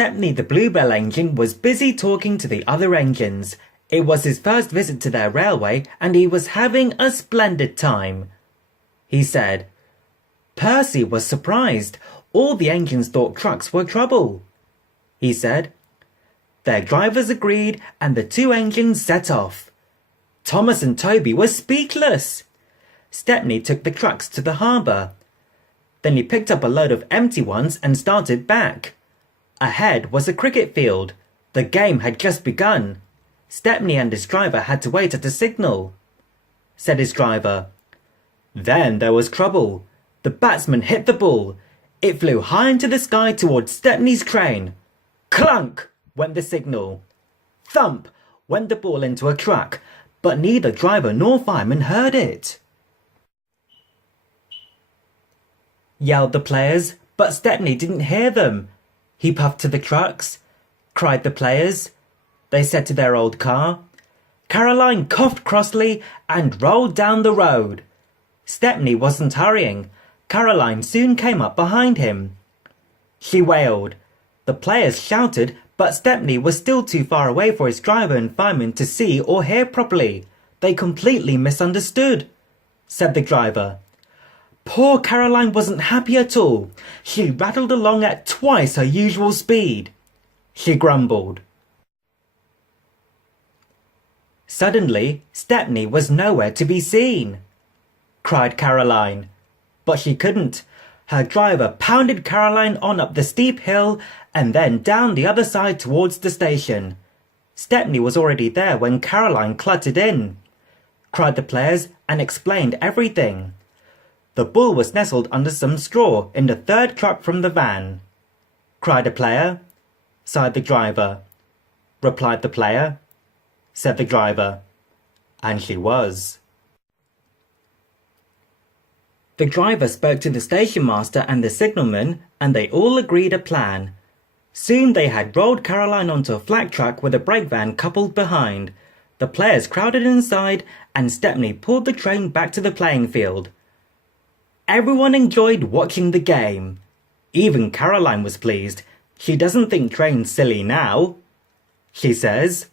Stepney the Bluebell engine was busy talking to the other engines. It was his first visit to their railway and he was having a splendid time. He said. Percy was surprised. All the engines thought trucks were trouble. He said. Their drivers agreed and the two engines set off. Thomas and Toby were speechless. Stepney took the trucks to the harbour. Then he picked up a load of empty ones and started back. Ahead was a cricket field. The game had just begun. Stepney and his driver had to wait at a signal. Said his driver. Then there was trouble. The batsman hit the ball. It flew high into the sky towards Stepney's train. Clunk went the signal. Thump went the ball into a truck, but neither driver nor fireman heard it. Yelled the players, but Stepney didn't hear them. He puffed to the trucks. Cried the players. They said to their old car. Caroline coughed crossly and rolled down the road. Stepney wasn't hurrying. Caroline soon came up behind him. She wailed. The players shouted, but Stepney was still too far away for his driver and fireman to see or hear properly. They completely misunderstood. Said the driver. Poor Caroline wasn't happy at all. She rattled along at twice her usual speed. She grumbled. Suddenly, Stepney was nowhere to be seen. Cried Caroline. But she couldn't. Her driver pounded Caroline on up the steep hill and then down the other side towards the station. Stepney was already there when Caroline cluttered in. Cried the players and explained everything. The bull was nestled under some straw in the third truck from the van. Cried a player. Sighed the driver. Replied the player. Said the driver. And she was. The driver spoke to the station master and the signalman, and they all agreed a plan. Soon they had rolled Caroline onto a flat truck with a brake van coupled behind. The players crowded inside, and Stepney pulled the train back to the playing field. Everyone enjoyed watching the game. Even Caroline was pleased. She doesn't think trains silly now. She says,